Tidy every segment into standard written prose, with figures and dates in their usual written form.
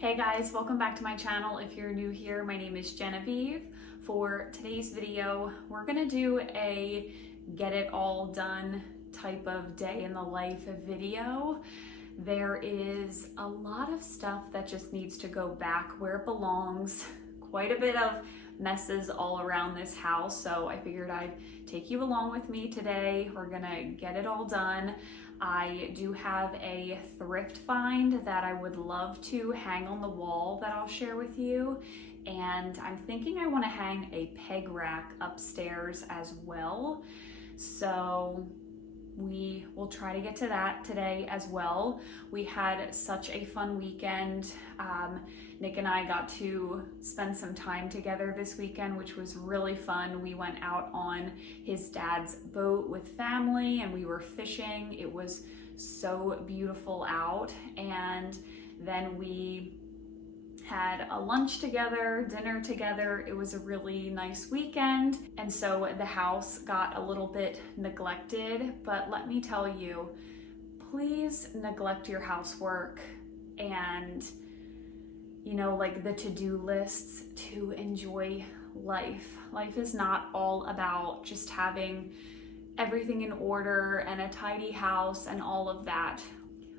Hey guys, welcome back to my channel. If you're new here, my name is Genevieve. For today's video, we're gonna do a get it all done type of day in the life video. There is a lot of stuff that just needs to go back where it belongs. Quite a bit of messes all around this house, so I figured I'd take you along with me today. We're gonna get it all done. I do have a thrift find that I would love to hang on the wall that I'll share with you. And I'm thinking I want to hang a peg rack upstairs as well. So we will try to get to that today as well. We had such a fun weekend. Nick and I got to spend some time together this weekend, which was really fun. We went out on his dad's boat with family and we were fishing. It was so beautiful out. And then we had a lunch together, dinner together. It was a really nice weekend. And so the house got a little bit neglected, but let me tell you, please neglect your housework and, you know, like the to-do lists to enjoy life. Life is not all about just having everything in order and a tidy house and all of that.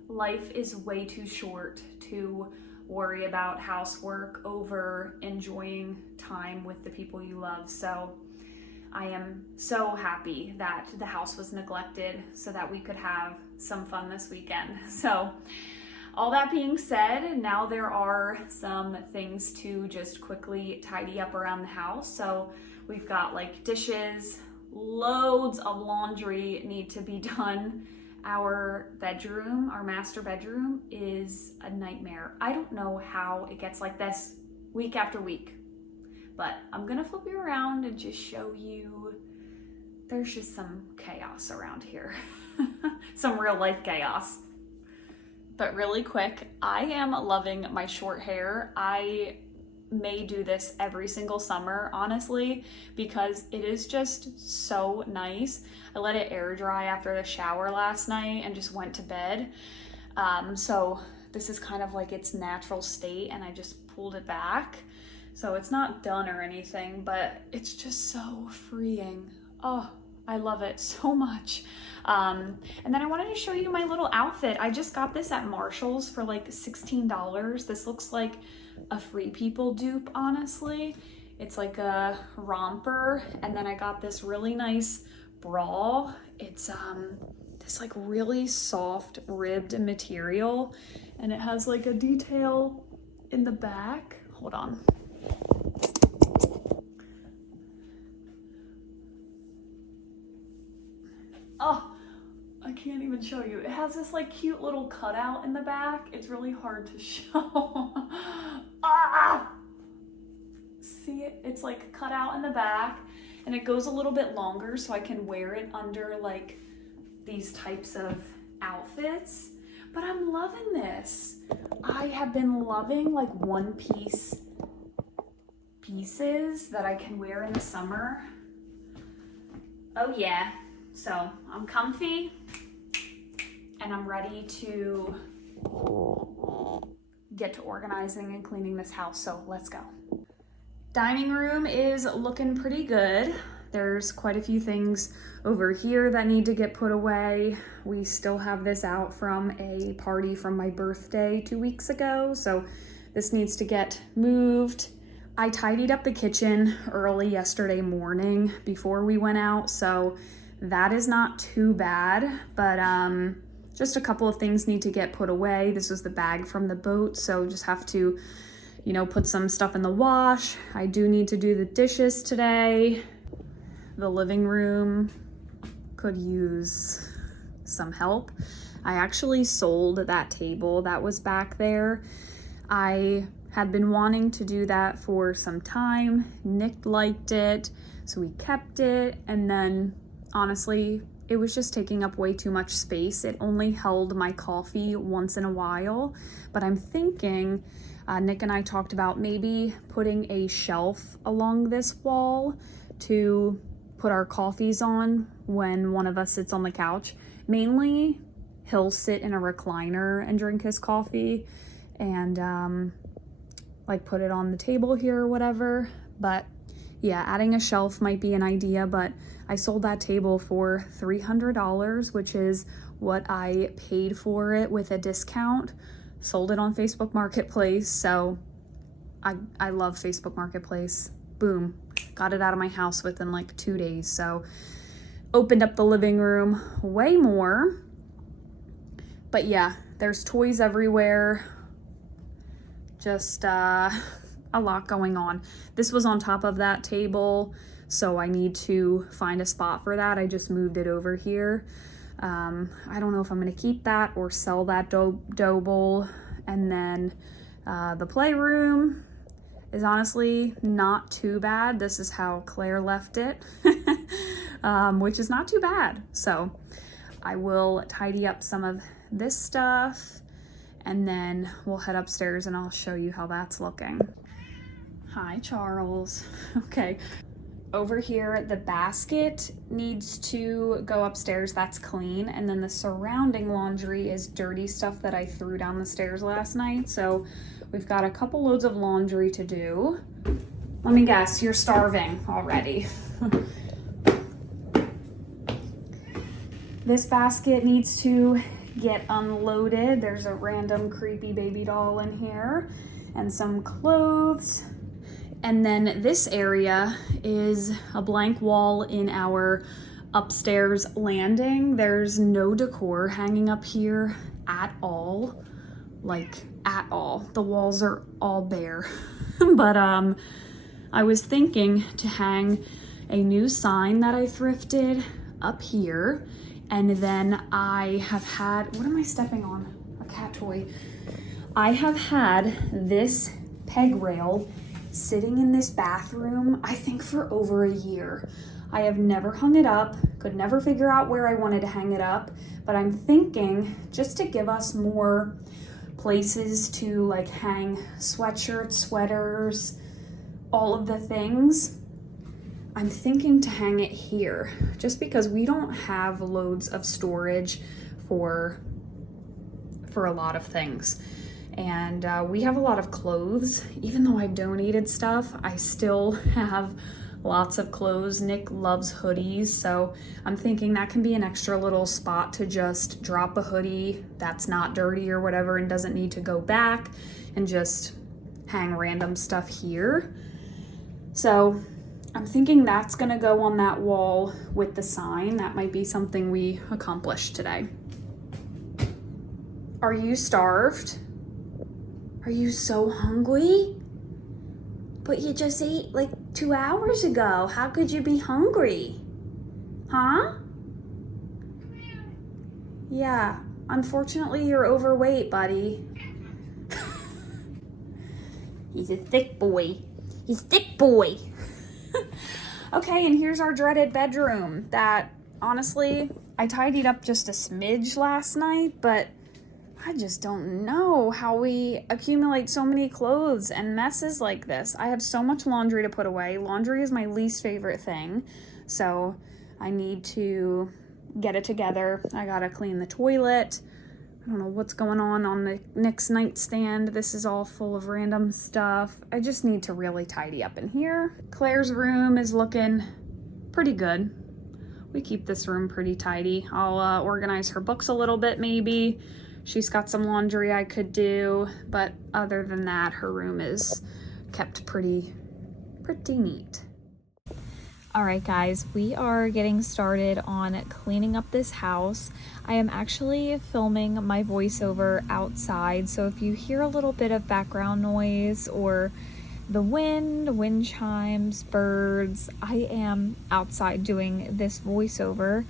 Life is way too short to worry about housework over enjoying time with the people you love. So I am so happy that the house was neglected so that we could have some fun this weekend. So all that being said, now there are some things to just quickly tidy up around the house. So we've got like dishes, loads of laundry need to be done. Our bedroom, our master bedroom, is a nightmare. I don't know how it gets like this week after week, but I'm gonna flip you around and just show you there's just some chaos around here. Some real life chaos. But really quick, I am loving my short hair. I may do this every single summer, honestly, because it is just so nice. I let it air dry after the shower last night and just went to bed. So this is kind of like its natural state and I just pulled it back. So it's not done or anything, but it's just so freeing. Oh, I love it so much. And then I wanted to show you my little outfit. I just got this at Marshall's for like $16. This looks like a Free People dupe, honestly. It's like a romper, and then I got this really nice bra. It's this like really soft ribbed material, and it has like a detail in the back. Hold on. Oh, I can't even show you. It has this like cute little cutout in the back. It's really hard to show. Ah! See it? It's like cut out in the back and it goes a little bit longer so I can wear it under like these types of outfits. But I'm loving this. I have been loving like one piece pieces that I can wear in the summer. Oh yeah. So I'm comfy and I'm ready to get to organizing and cleaning this house. So let's go. Dining room is looking pretty good. There's quite a few things over here that need to get put away. We still have this out from a party from my birthday 2 weeks ago. So this needs to get moved. I tidied up the kitchen early yesterday morning before we went out. So that is not too bad, but just a couple of things need to get put away. This was the bag from the boat, so just have to, you know, put some stuff in the wash. I do need to do the dishes today. The living room could use some help. I actually sold that table that was back there. I had been wanting to do that for some time. Nick liked it, so we kept it, and then honestly, it was just taking up way too much space. It only held my coffee once in a while, but I'm thinking, Nick and I talked about maybe putting a shelf along this wall to put our coffees on when one of us sits on the couch. Mainly, he'll sit in a recliner and drink his coffee, and like put it on the table here or whatever. But yeah, adding a shelf might be an idea, but I sold that table for $300, which is what I paid for it with a discount. Sold it on Facebook Marketplace, so I love Facebook Marketplace. Boom, got it out of my house within like 2 days. So opened up the living room way more. But yeah, there's toys everywhere. Just a lot going on. This was on top of that table, so I need to find a spot for that. I just moved it over here. I don't know if I'm gonna keep that or sell that dough bowl. And then the playroom is honestly not too bad. This is how Claire left it, which is not too bad. So I will tidy up some of this stuff, and then we'll head upstairs and I'll show you how that's looking. Hi, Charles. Okay. Over here, the basket needs to go upstairs. That's clean. And then the surrounding laundry is dirty stuff that I threw down the stairs last night. So we've got a couple loads of laundry to do. Let me guess, you're starving already. This basket needs to get unloaded. There's a random creepy baby doll in here and some clothes. And then this area is a blank wall in our upstairs landing. There's no decor hanging up here at all, like at all. The walls are all bare. But I was thinking to hang a new sign that I thrifted up here. And then I have had, what am I stepping on? A cat toy. I have had this peg rail sitting in this bathroom, I think for over a year. I have never hung it up, could never figure out where I wanted to hang it up, but I'm thinking just to give us more places to like hang sweatshirts, sweaters, all of the things, I'm thinking to hang it here just because we don't have loads of storage for a lot of things. And we have a lot of clothes. Even though I've donated stuff, I still have lots of clothes. Nick loves hoodies, so I'm thinking that can be an extra little spot to just drop a hoodie that's not dirty or whatever and doesn't need to go back, and just hang random stuff here. So I'm thinking that's gonna go on that wall with the sign. That might be something we accomplish today. Are you starved? Are you so hungry? But you just ate like 2 hours ago. How could you be hungry? Huh? Yeah, unfortunately you're overweight, buddy. He's a thick boy. He's a thick boy. Okay, and here's our dreaded bedroom that honestly, I tidied up just a smidge last night, but I just don't know how we accumulate so many clothes and messes like this. I have so much laundry to put away. Laundry is my least favorite thing, so I need to get it together. I gotta clean the toilet. I don't know what's going on the Nick's nightstand. This is all full of random stuff. I just need to really tidy up in here. Claire's room is looking pretty good. We keep this room pretty tidy. I'll organize her books a little bit maybe. She's got some laundry I could do, but other than that, her room is kept pretty neat. All right, guys, we are getting started on cleaning up this house. I am actually filming my voiceover outside, so if you hear a little bit of background noise or the wind chimes, birds, I am outside doing this voiceover,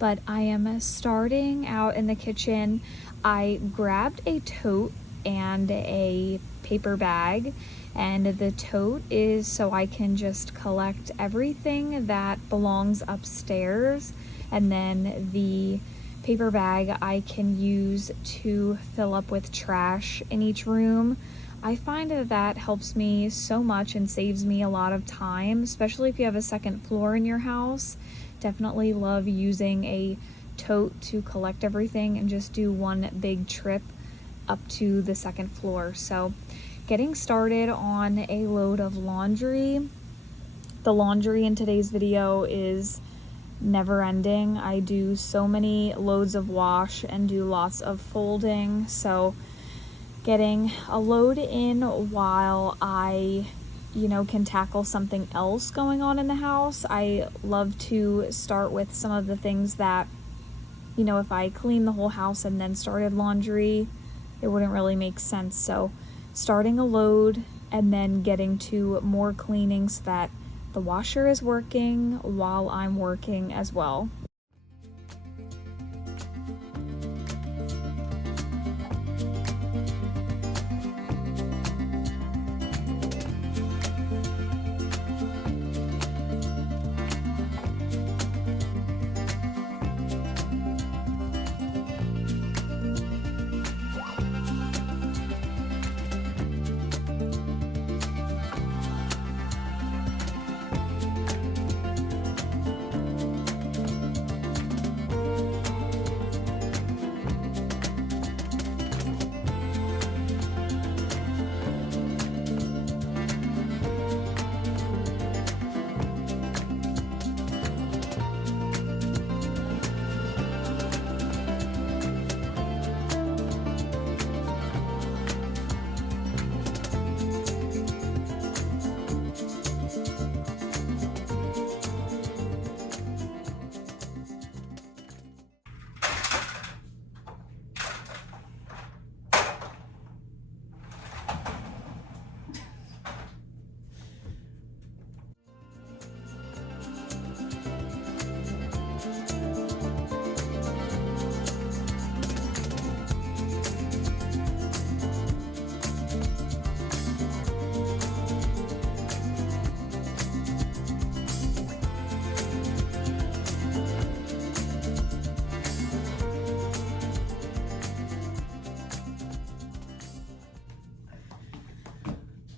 but I am starting out in the kitchen. I grabbed a tote and a paper bag, and the tote is so I can just collect everything that belongs upstairs, and then the paper bag I can use to fill up with trash in each room. I find that helps me so much and saves me a lot of time, especially if you have a second floor in your house. Definitely love using a tote to collect everything and just do one big trip up to the second floor. So getting started on a load of laundry. The laundry in today's video is never ending. I do so many loads of wash and do lots of folding. So getting a load in while I can tackle something else going on in the house. I love to start with some of the things that, if I clean the whole house and then started laundry, it wouldn't really make sense. So starting a load and then getting to more cleaning so that the washer is working while I'm working as well.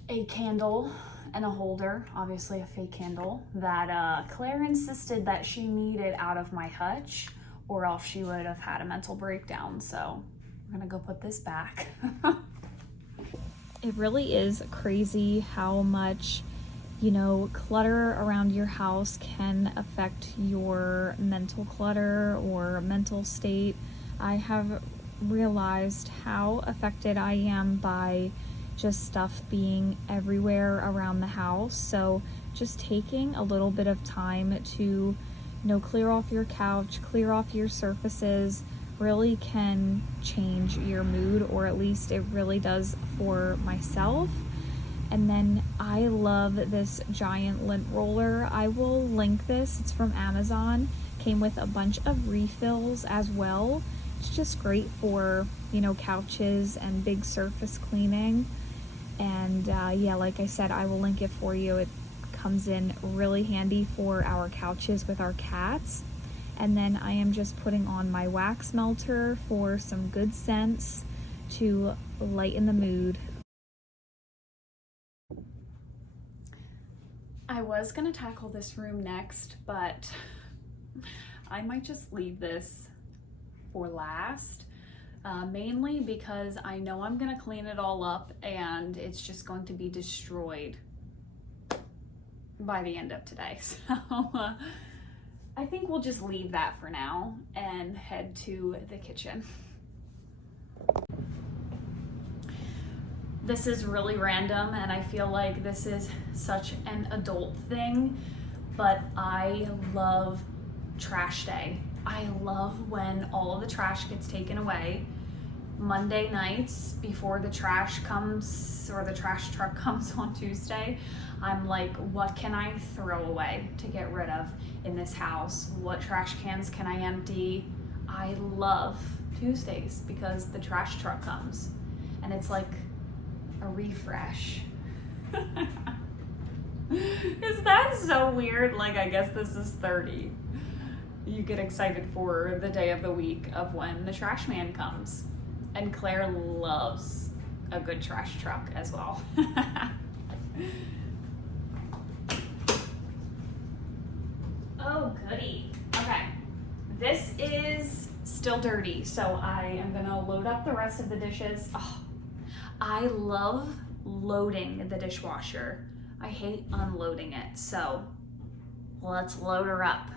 A candle and a holder, obviously a fake candle, that Claire insisted that she needed out of my hutch or else she would have had a mental breakdown. So we're gonna go put this back. It really is crazy how much, clutter around your house can affect your mental clutter or mental state. I have realized how affected I am by just stuff being everywhere around the house. So just taking a little bit of time to, clear off your couch, clear off your surfaces, really can change your mood, or at least it really does for myself. And then I love this giant lint roller. I will link this. It's from Amazon. Came with a bunch of refills as well. It's just great for, couches and big surface cleaning. And yeah, like I said, I will link it for you. It comes in really handy for our couches with our cats. And then I am just putting on my wax melter for some good scents to lighten the mood. I was gonna tackle this room next, but I might just leave this for last. Mainly because I know I'm gonna clean it all up and it's just going to be destroyed by the end of today. So I think we'll just leave that for now and head to the kitchen. This is really random and I feel like this is such an adult thing, but I love trash day. I love when all of the trash gets taken away. Monday nights before the trash comes, or the trash truck comes on Tuesday, I'm like, what can I throw away to get rid of in this house? What trash cans can I empty? I love Tuesdays because the trash truck comes and it's like a refresh. Is that so weird? Like, I guess this is 30. You get excited for the day of the week of when the trash man comes. And Claire loves a good trash truck as well. Oh, goody. Okay. This is still dirty, so I am gonna load up the rest of the dishes. Oh, I love loading the dishwasher. I hate unloading it, so let's load her up.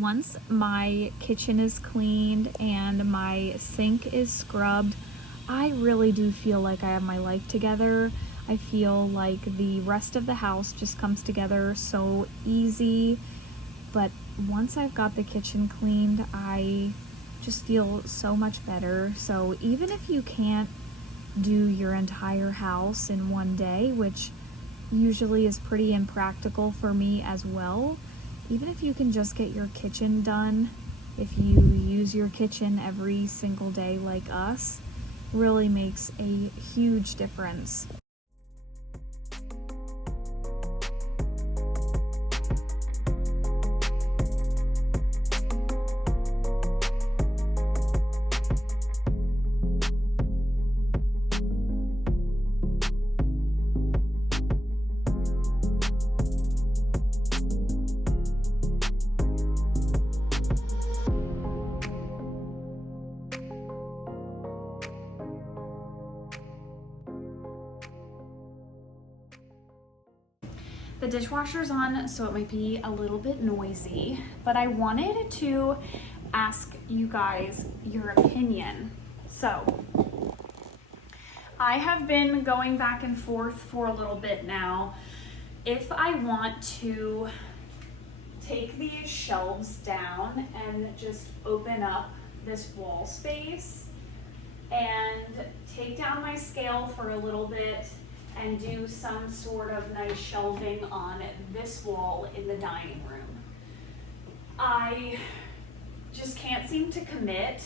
Once my kitchen is cleaned and my sink is scrubbed, I really do feel like I have my life together. I feel like the rest of the house just comes together so easy. But once I've got the kitchen cleaned, I just feel so much better. So even if you can't do your entire house in one day, which usually is pretty impractical for me as well, even if you can just get your kitchen done, if you use your kitchen every single day like us, really makes a huge difference. The dishwasher's on, so it might be a little bit noisy, but I wanted to ask you guys your opinion. So, I have been going back and forth for a little bit now. If I want to take these shelves down and just open up this wall space and take down my scale for a little bit and do some sort of nice shelving on this wall in the dining room. I just can't seem to commit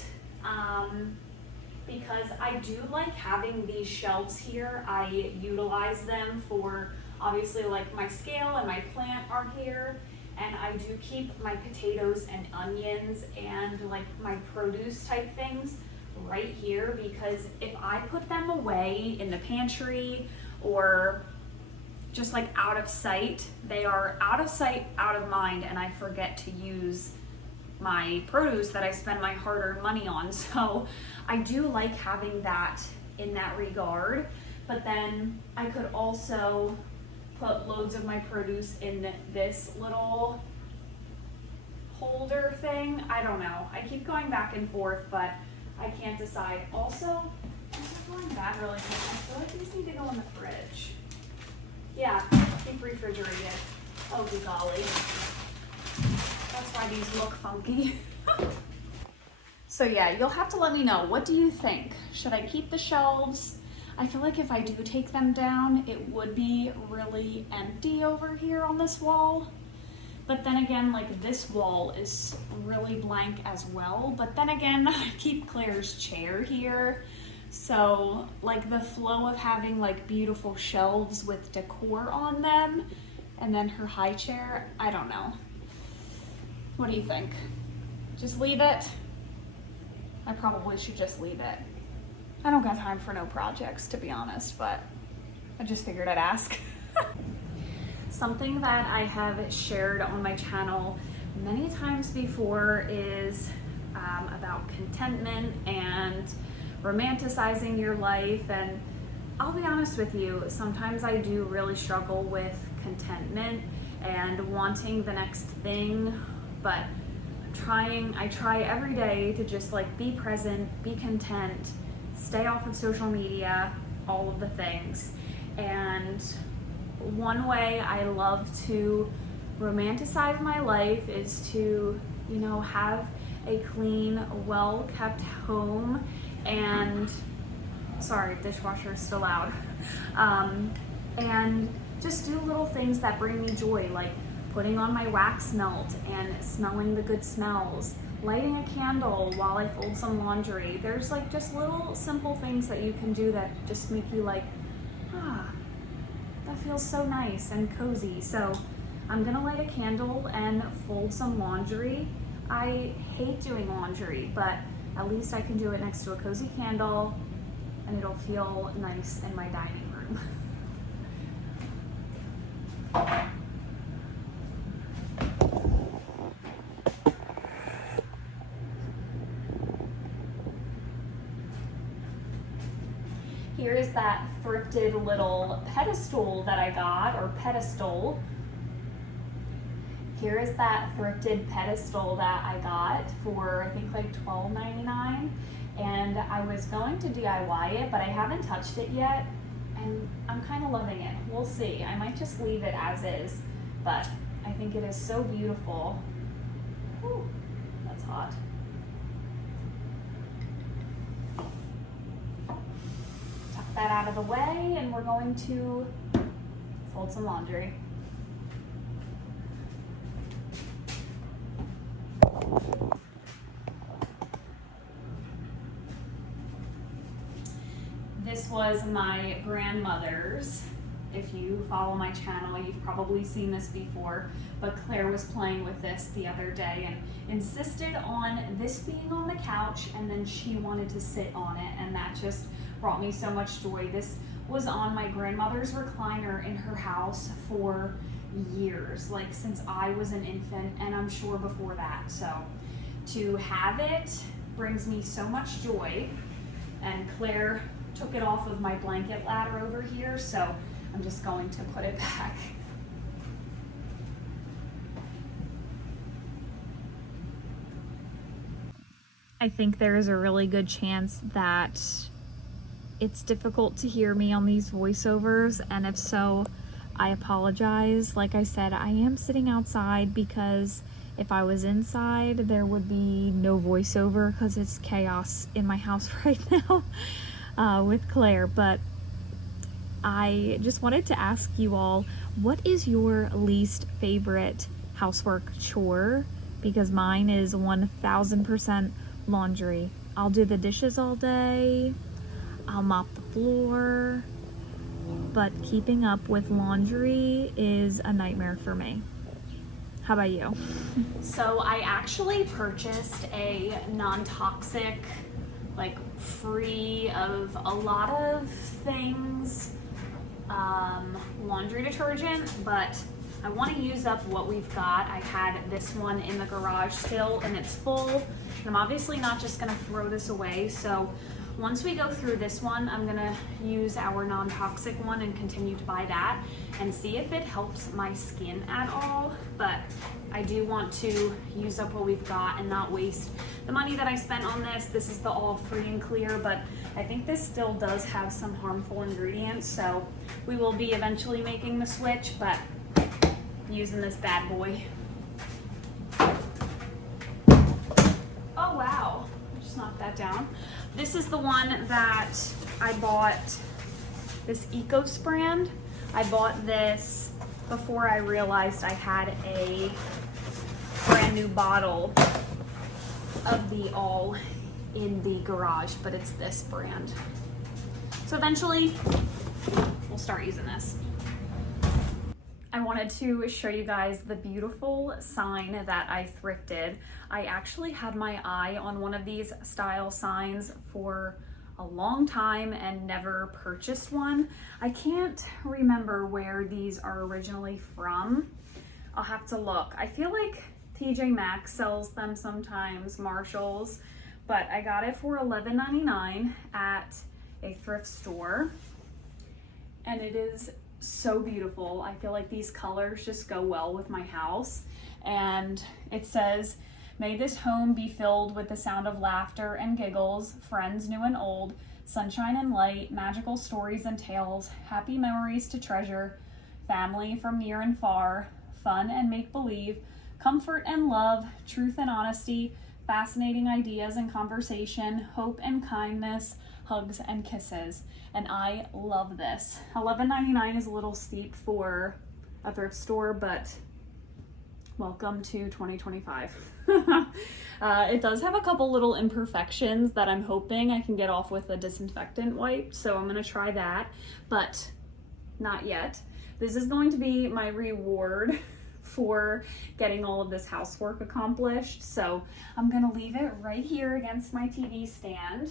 because I do like having these shelves here. I utilize them for, obviously, like my scale and my plant are here, and I do keep my potatoes and onions and like my produce type things right here, because if I put them away in the pantry or just like out of sight, they are out of sight, out of mind, and I forget to use my produce that I spend my hard-earned money on. So I do like having that in that regard, but then I could also put loads of my produce in this little holder thing. I don't know. I keep going back and forth, but I can't decide. Also, I'm just going back really quick. I feel like these need to go in the fridge. Yeah, keep refrigerated. Oh, good golly. That's why these look funky. So yeah, you'll have to let me know. What do you think? Should I keep the shelves? I feel like if I do take them down, it would be really empty over here on this wall. But then again, like this wall is really blank as well. But then again, I keep Claire's chair here. So like the flow of having like beautiful shelves with decor on them and then her high chair, I don't know. What do you think? Just leave it? I probably should just leave it. I don't got time for no projects, to be honest, but I just figured I'd ask. Something that I have shared on my channel many times before is about contentment and romanticizing your life. And I'll be honest with you, sometimes I do really struggle with contentment and wanting the next thing, but I try every day to just like be present, be content, stay off of social media, all of the things. And one way I love to romanticize my life is to, you know, have a clean, well-kept home. And sorry, dishwasher is still loud. And just do little things that bring me joy, like putting on my wax melt and smelling the good smells, lighting a candle while I fold some laundry. There's like just little simple things that you can do that just make you like, that feels so nice and cozy. So I'm gonna light a candle and fold some laundry. I hate doing laundry, but at least I can do it next to a cozy candle and it'll feel nice in my dining room. Here is that thrifted little pedestal that I got, or pedestal. Here is that thrifted pedestal that I got for, I think, like $12.99. And I was going to DIY it, but I haven't touched it yet. And I'm kind of loving it. We'll see. I might just leave it as is, but I think it is so beautiful. Whew, that's hot. Tuck that out of the way, and we're going to fold some laundry. This was my grandmother's. If you follow my channel, you've probably seen this before, but Claire was playing with this the other day and insisted on this being on the couch, and then she wanted to sit on it, and that just brought me so much joy. This was on my grandmother's recliner in her house for years, like since I was an infant, and I'm sure before that. So to have it brings me so much joy, and Claire took it off of my blanket ladder over here, so I'm just going to put it back. I think there is a really good chance that it's difficult to hear me on these voiceovers, and if so, I apologize. Like I said, I am sitting outside because if I was inside, there would be no voiceover because it's chaos in my house right now. With Claire, but I just wanted to ask you all, what is your least favorite housework chore? Because mine is 1000% laundry. I'll do the dishes all day, I'll mop the floor, but keeping up with laundry is a nightmare for me. How about you? So I actually purchased a non-toxic, like free of a lot of things, laundry detergent, but I want to use up what we've got. I had this one in the garage still and it's full, and I'm obviously not just going to throw this away. So once we go through this one, I'm going to use our non-toxic one and continue to buy that and see if it helps my skin at all. But I do want to use up what we've got and not waste the money that I spent on this. This is the all free and clear, but I think this still does have some harmful ingredients, so we will be eventually making the switch, but using this bad boy. Oh wow, I just knocked that down. This is the one that I bought, this Ecos brand. I bought this before I realized I had a brand new bottle of the all in the garage, but it's this brand. So eventually we'll start using this. I wanted to show you guys the beautiful sign that I thrifted. I actually had my eye on one of these style signs for a long time and never purchased one. I can't remember where these are originally from. I'll have to look. I feel like TJ Maxx sells them sometimes, Marshall's, but I got it for $11.99 at a thrift store, and it is so beautiful. I feel like these colors just go well with my house. And it says, "May this home be filled with the sound of laughter and giggles, friends new and old, sunshine and light, magical stories and tales, happy memories to treasure, family from near and far, fun and make-believe, comfort and love, truth and honesty, fascinating ideas and conversation, hope and kindness, hugs and kisses. And I love this. $11.99 is a little steep for a thrift store, but welcome to 2025. It does have a couple little imperfections that I'm hoping I can get off with a disinfectant wipe, so I'm gonna try that, but not yet. This is going to be my reward for getting all of this housework accomplished, so I'm gonna leave it right here against my TV stand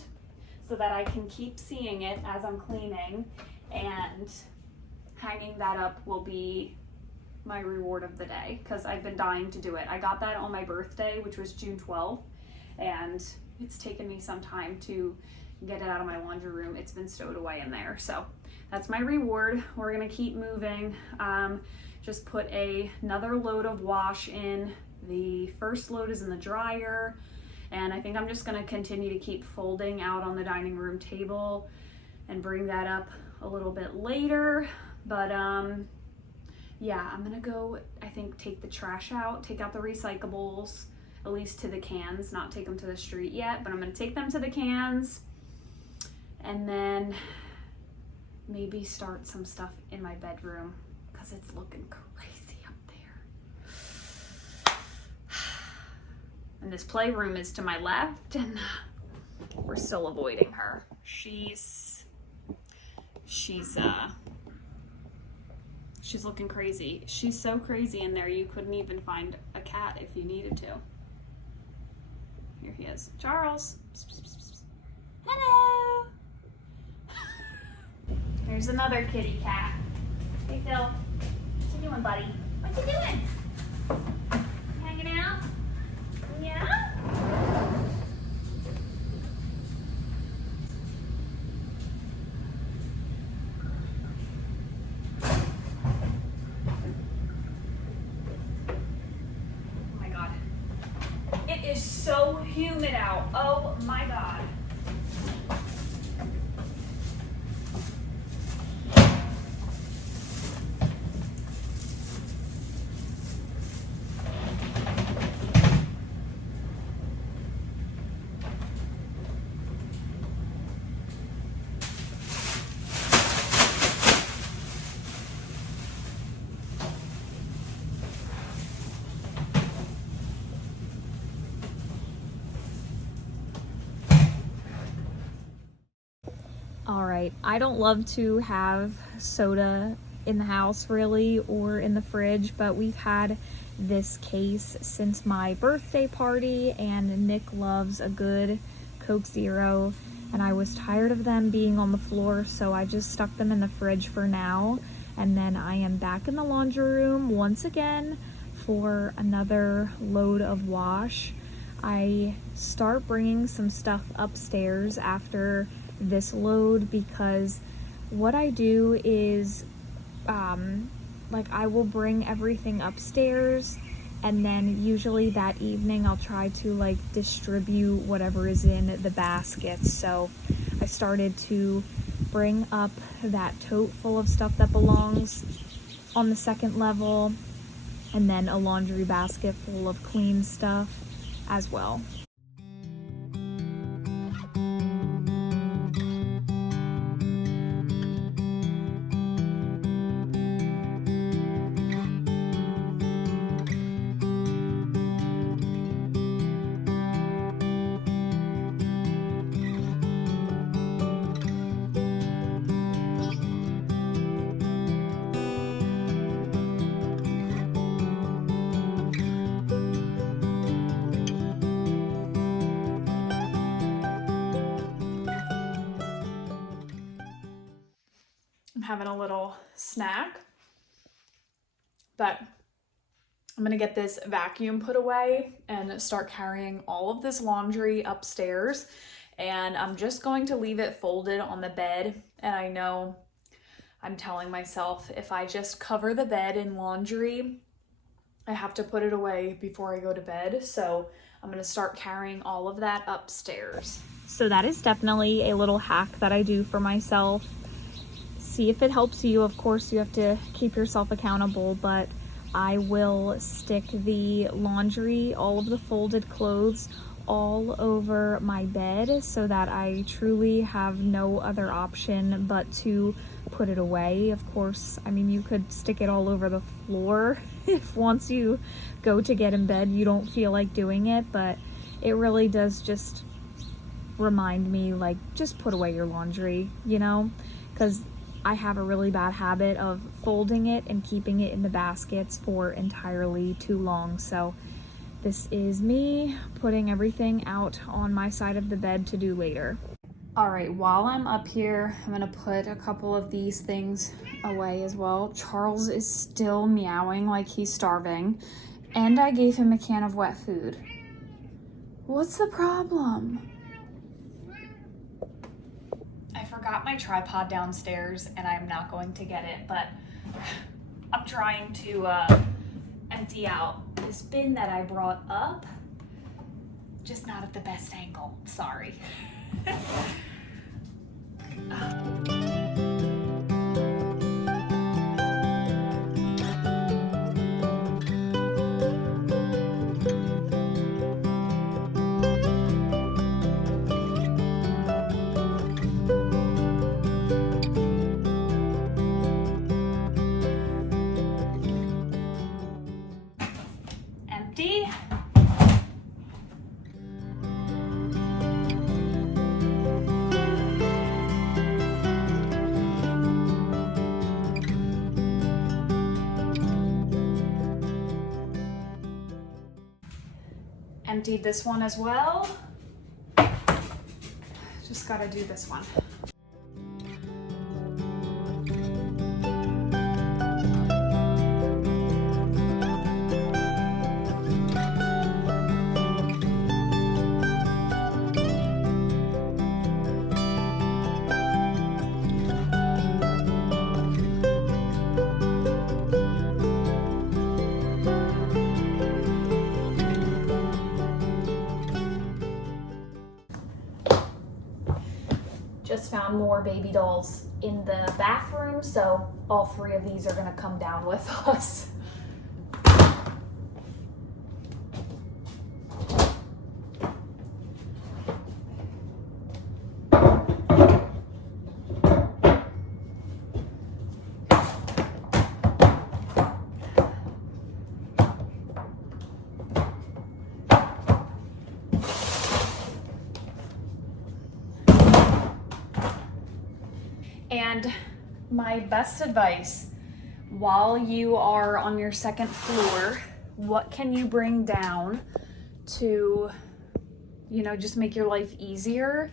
so that I can keep seeing it as I'm cleaning, and hanging that up will be my reward of the day because I've been dying to do it. I got that on my birthday, which was June 12th, and it's taken me some time to get it out of my laundry room. It's been stowed away in there, so that's my reward. We're gonna keep moving. Just put another load of wash in. The first load is in the dryer, and I think I'm just gonna continue to keep folding out on the dining room table and bring that up a little bit later. But yeah, I'm gonna go, I think, take the trash out, take out the recyclables, at least to the cans, not take them to the street yet, but I'm gonna take them to the cans, and then maybe start some stuff in my bedroom because it's looking crazy up there. And this playroom is to my left, and we're still avoiding her. She's looking crazy. She's so crazy in there, you couldn't even find a cat if you needed to. Here he is. Charles. Hello. There's another kitty cat. Hey, Phil. What you doing, buddy? What you doing? Hanging out? Yeah? It is so humid out. Oh my God. All right, I don't love to have soda in the house really, or in the fridge, but we've had this case since my birthday party, and Nick loves a good Coke Zero, and I was tired of them being on the floor, so I just stuck them in the fridge for now. And then I am back in the laundry room once again for another load of wash. I start bringing some stuff upstairs after this load because what I do is like I will bring everything upstairs, and then usually that evening I'll try to like distribute whatever is in the baskets. So I started to bring up that tote full of stuff that belongs on the second level, and then a laundry basket full of clean stuff as well. I'm having a little snack, but I'm gonna get this vacuum put away and start carrying all of this laundry upstairs, and I'm just going to leave it folded on the bed. And I know I'm telling myself if I just cover the bed in laundry, I have to put it away before I go to bed, so I'm I'm gonna start carrying all of that upstairs. So that is definitely a little hack that I do for myself. See if it helps you. Of course, you have to keep yourself accountable, but I will stick the laundry, all of the folded clothes, all over my bed so that I truly have no other option but to put it away. Of course, I mean, you could stick it all over the floor if once you go to get in bed you don't feel like doing it, but it really does just remind me, like, just put away your laundry, you know, because I have a really bad habit of folding it and keeping it in the baskets for entirely too long. So this is me putting everything out on my side of the bed to do later. All right, while I'm up here, I'm gonna put a couple of these things away as well. Charles is still meowing like he's starving, and I gave him a can of wet food. What's the problem? I forgot my tripod downstairs and I'm not going to get it, but I'm trying to empty out this bin that I brought up, just not at the best angle, sorry. Empty. Emptied this one as well. Just gotta do this one. Just found more baby dolls in the bathroom, so all 3 of these are gonna come down with us. And my best advice, while you are on your 2nd floor, what can you bring down to, you know, just make your life easier?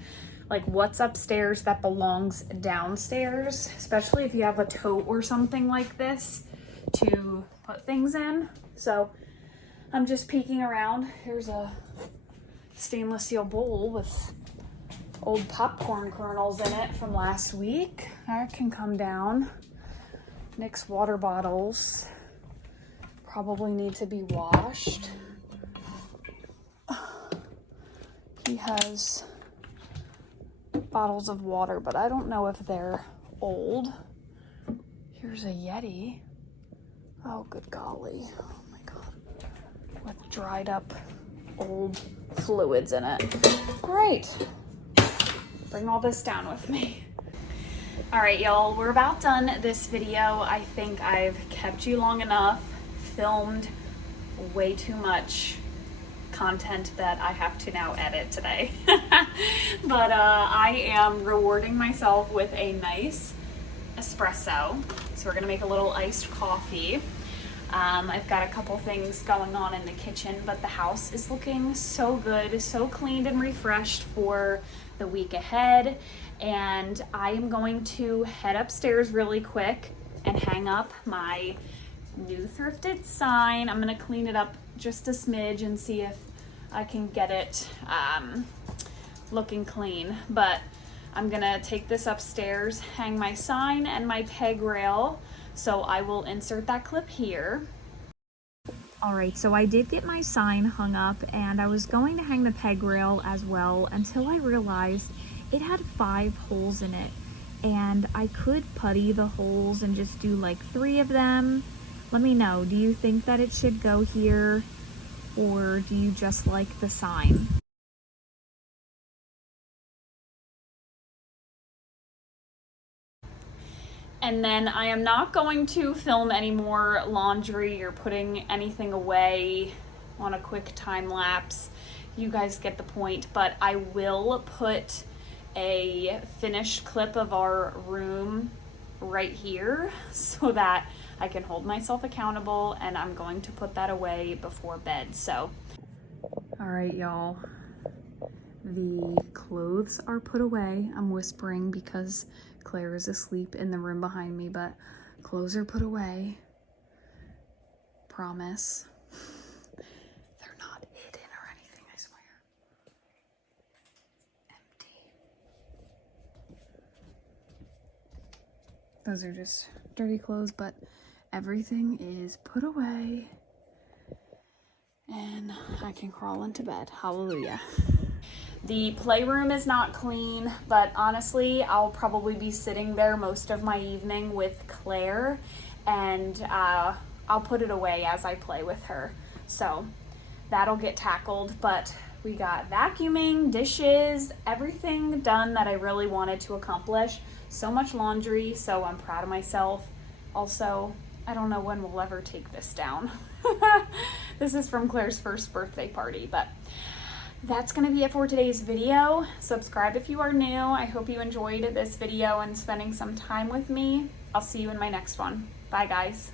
Like, what's upstairs that belongs downstairs, especially if you have a tote or something like this to put things in. So I'm just peeking around. Here's a stainless steel bowl with old popcorn kernels in it from last week. That can come down. Nick's water bottles probably need to be washed. He has bottles of water, but I don't know if they're old. Here's a Yeti. Oh, good golly. Oh my God. With dried up old fluids in it. All right. Bring all this down with me. All right, y'all, we're about done this video. I think I've kept you long enough, filmed way too much content that I have to now edit today. But I am rewarding myself with a nice espresso. So we're gonna make a little iced coffee. I've got a couple things going on in the kitchen, but the house is looking so good, so cleaned and refreshed for the week ahead. And I am going to head upstairs really quick and hang up my new thrifted sign. I'm gonna clean it up just a smidge and see if I can get it looking clean. But I'm gonna take this upstairs, hang my sign and my peg rail. So I will insert that clip here. All right, so I did get my sign hung up and I was going to hang the peg rail as well until I realized it had 5 holes in it. And I could putty the holes and just do like 3 of them. Let me know, do you think that it should go here or do you just like the sign? And then I am not going to film any more laundry or putting anything away on a quick time lapse. You guys get the point, but I will put a finished clip of our room right here so that I can hold myself accountable, and I'm going to put that away before bed. So, all right, y'all. The clothes are put away. I'm whispering because Claire is asleep in the room behind me, but clothes are put away. Promise. They're not hidden or anything, I swear. Empty. Those are just dirty clothes, but everything is put away. And I can crawl into bed. Hallelujah. The playroom is not clean, but honestly, I'll probably be sitting there most of my evening with Claire, and I'll put it away as I play with her. So that'll get tackled, but we got vacuuming, dishes, everything done that I really wanted to accomplish. So much laundry, so I'm proud of myself. Also, I don't know when we'll ever take this down. This is from Claire's first birthday party, but that's going to be it for today's video. Subscribe if you are new. I hope you enjoyed this video and spending some time with me. I'll see you in my next one. Bye, guys.